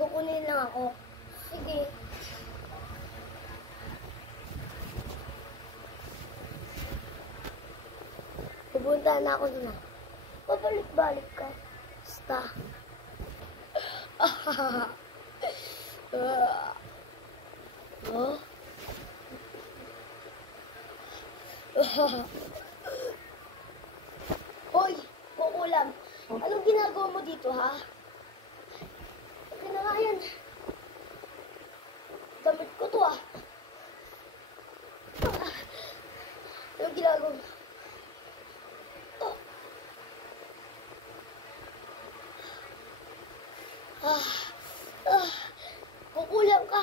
Kukunin lang ako. Sige. Pupunta na ako doon. Pabalik-balik ka. Basta. Hoy, kukulam. Anong ginagawa mo dito, ha? Ano na nga yan? Damit ko to, ah. Anong ginagawa mo? Kukulam ka.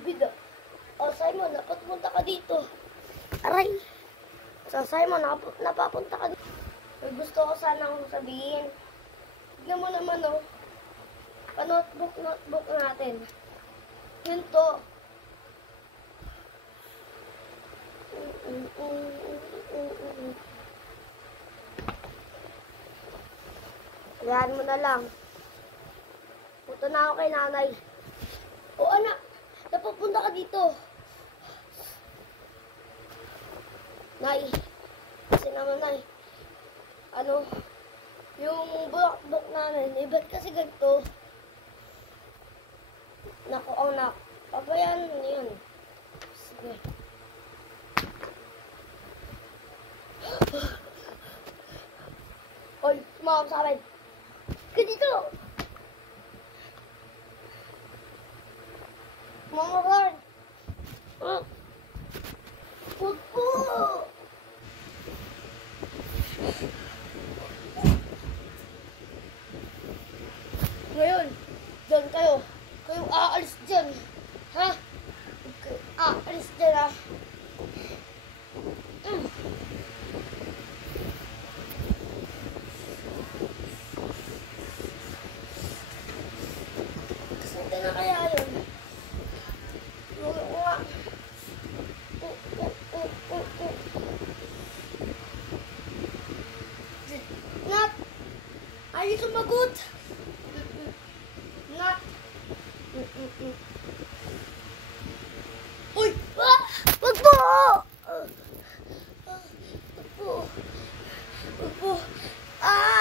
Bida. Oh, Simon, napapunta ka dito. Aray. So, Simon, napapunta ka dito. May gusto ko sana akong sabihin. Tignan mo naman, oh. Pa-notebook natin. Yun to. Hayaan mo na lang. Punta na ako kay nanay. O anak, napapunta ka dito. Nay, kasi naman nay, yung bulak-bulak namin, ba't kasi ganito? Naku, anak, pabayaan mo yun. Sige. Oy, sumama sa amin. Ka dito! Mga guard! Huwag po! Ngayon, dyan kayo. Kayo aalis dyan. Ha? Aalis dyan, ha? Kasanda na kaya yun? Nat! Ayaw sumagot! Nat! Uy! Wag po! Wag po!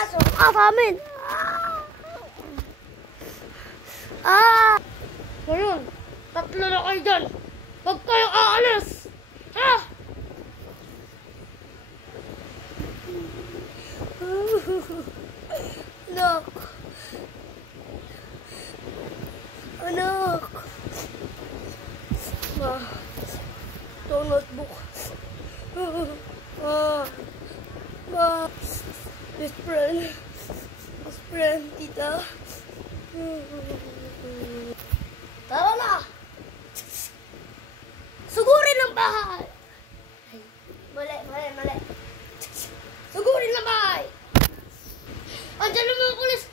Sumaka sa amin! Ngayon, tatlo na kayo dyan! Huwag kayong aalis! Ha? Anak! Anak! Ma, ito ang notebook. Ma, best friend, tita. Tara na! Sugurin ang bahay! Mali. Sugurin ang bahay! Andiyan naman ang pulis!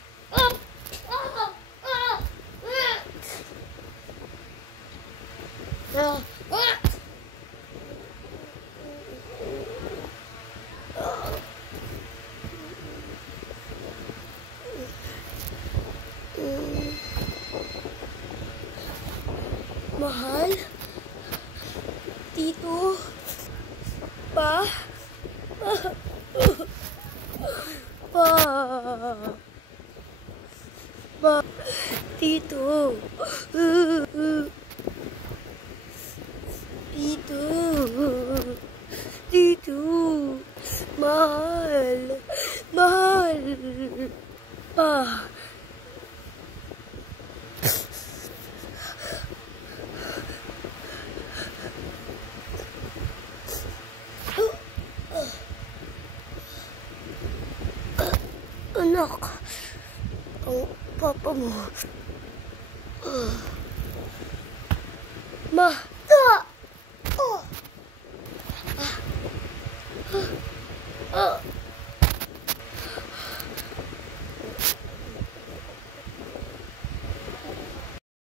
Mahal, Tito, Pa, Tito, mahal, Pa. Anak, ang papa mo. Ma.